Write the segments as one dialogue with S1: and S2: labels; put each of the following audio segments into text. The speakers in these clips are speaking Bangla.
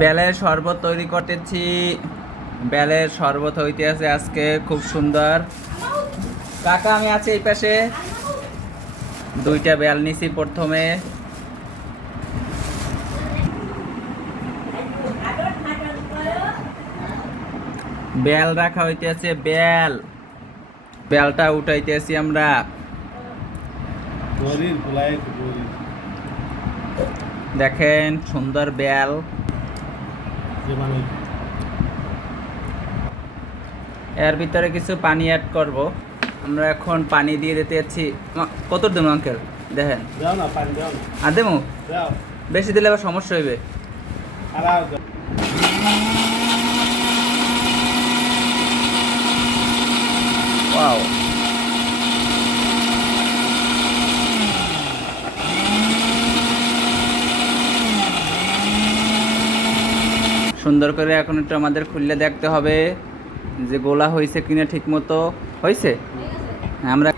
S1: বেলের শরবত তৈরি করতেছি। বেলের শরবত হইতে আছে আজকে খুব সুন্দর। কাকা আমি আছি এই পাশে। দুইটা বেল নিছি প্রথমে। বেল রাখা হইতেছে বেল। বেলটা উঠাইতেছি আমরা। দেখেন সুন্দর বেল। এর ভিতরে কিছু পানি অ্যাড করব। আমরা এখন পানি দিয়ে দিতে যাচ্ছি। কত দেবো আঙ্কেল দেখেন। আর দেবো? বেশি দিলে আবার সমস্যা হইবে।
S2: আর আর যাও।
S1: ওয়াও সুন্দর করে এখন একটু আমাদের খুললে দেখতে হবে যে গোলা হয়েছে কিনা ঠিক মতো হয়েছে? হ্যাঁ, আমরা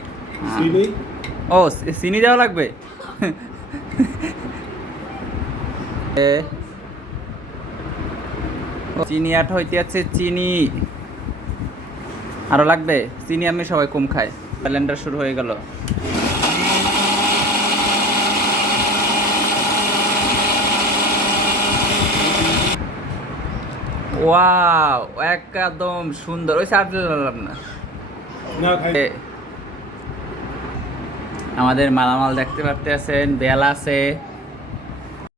S1: ও চিনি দেওয়া লাগবে? চিনি আট হইতে আছে চিনি। আরও লাগবে? চিনি আমি সবাই কম খাই। ক্যালেন্ডার শুরু হয়ে গেল। ওয়াও একদম সুন্দর। ওই দিলাম না। আমাদের মালামাল দেখতে পারতেছেন বেল আছে।